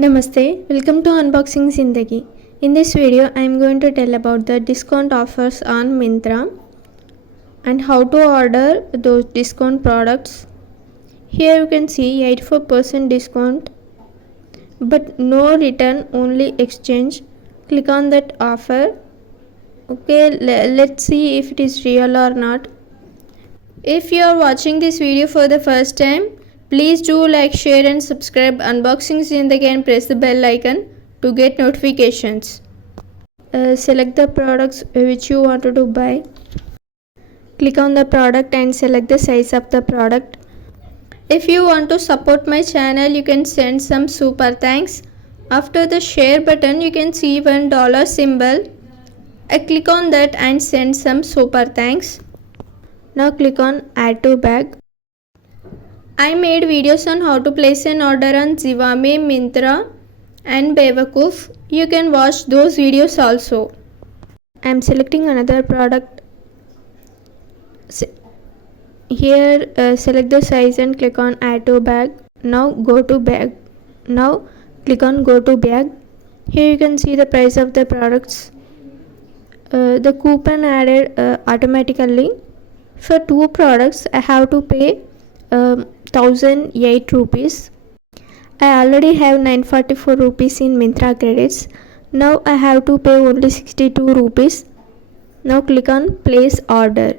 Namaste, welcome to Unboxing Zindagi. In this video, I am going to tell about the discount offers on Myntra and how to order those discount products. Here you can see 84% discount but no return, only exchange. Click on that offer. Okay, let's see if it is real or not. If you are watching this video for the first time, please do like, share and subscribe Unboxing Zindagi and press the bell icon to get notifications. Select the products which you wanted to buy. Click on the product and select the size of the product. If you want to support my channel, you can send some super thanks. After the share button, you can see $1 symbol. I click on that and send some super thanks. Now click on add to bag. I made videos on how to place an order on Zivame, Myntra and Bewakoof. You can watch those videos also. I am selecting another product. Here select the size and click on add to bag. Now go to bag. Now click on go to bag. Here you can see the price of the products. The coupon added automatically. For 2 products I have to pay 1008 rupees. I already have 944 rupees in Myntra credits. Now I have to pay only 62 rupees. Now click on place order.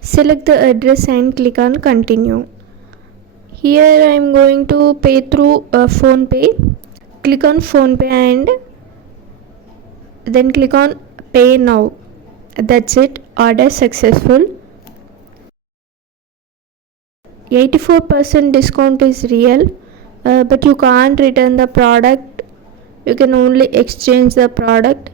Select the address and click on continue. Here I am going to pay through PhonePe. Click on PhonePe and then click on pay now. That's it, order successful. 84% discount is real, but you can't return the product. You can only exchange the product.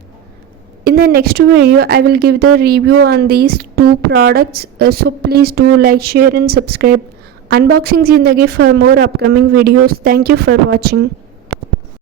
In the next video, I will give the review on these 2 products. So please do like, share and subscribe Unboxing Zindagi for more upcoming videos. Thank you for watching.